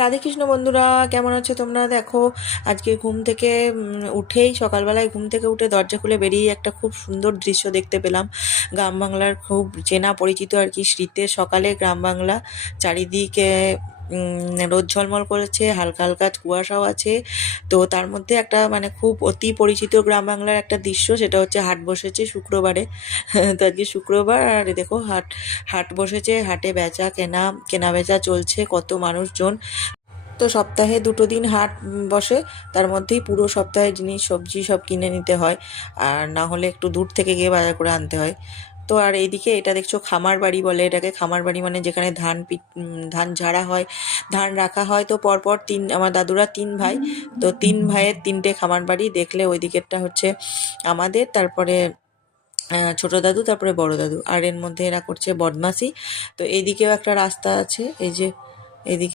রাধে কৃষ্ণ বন্ধুরা, কেমন আছো তোমরা? দেখো, আজকে ঘুম থেকে উঠেই সকালবেলায় ঘুম থেকে উঠে দরজা খুলে বেরিয়ে একটা খুব সুন্দর দৃশ্য দেখতে পেলাম। গ্রাম বাংলার খুব চেনা পরিচিত আর কি, শীতের সকালে গ্রাম বাংলা, চারিদিকে রোদ ঝলমল করেছে, হালকা হালকা কুয়াশাও আছে। তো তার মধ্যে একটা মানে খুব অতি পরিচিত গ্রাম বাংলার একটা দৃশ্য, সেটা হচ্ছে হাট বসেছে শুক্রবারে। তো আজকে শুক্রবার, আর দেখো হাট হাট বসেছে, হাটে বেচা কেনা কেনা বেচা চলছে, কত মানুষজন। তো সপ্তাহে 2টো দিন হাট বসে, তার মধ্যেই পুরো সপ্তাহের জিনিস সবজি সব কিনে নিতে হয়, আর না হলে একটু দূর থেকে গিয়ে বাজার করে আনতে হয়। তো আর এইদিকে এটা দেখছো খামার বাড়ি বলে এটাকে। খামার বাড়ি মানে যেখানে ধান ঝাড়া হয়, ধান রাখা হয়। তো পরপর আমার দাদুরা 3 ভাই, তো 3 ভাইয়ের 3টে খামার বাড়ি। দেখলে ওই দিকেরটা হচ্ছে আমাদের, তারপরে ছোট দাদু, তারপরে বড় দাদু, আর এর মধ্যে এরা করছে বদমাসি। তো এইদিকেও একটা রাস্তা আছে, এই যে এদিকে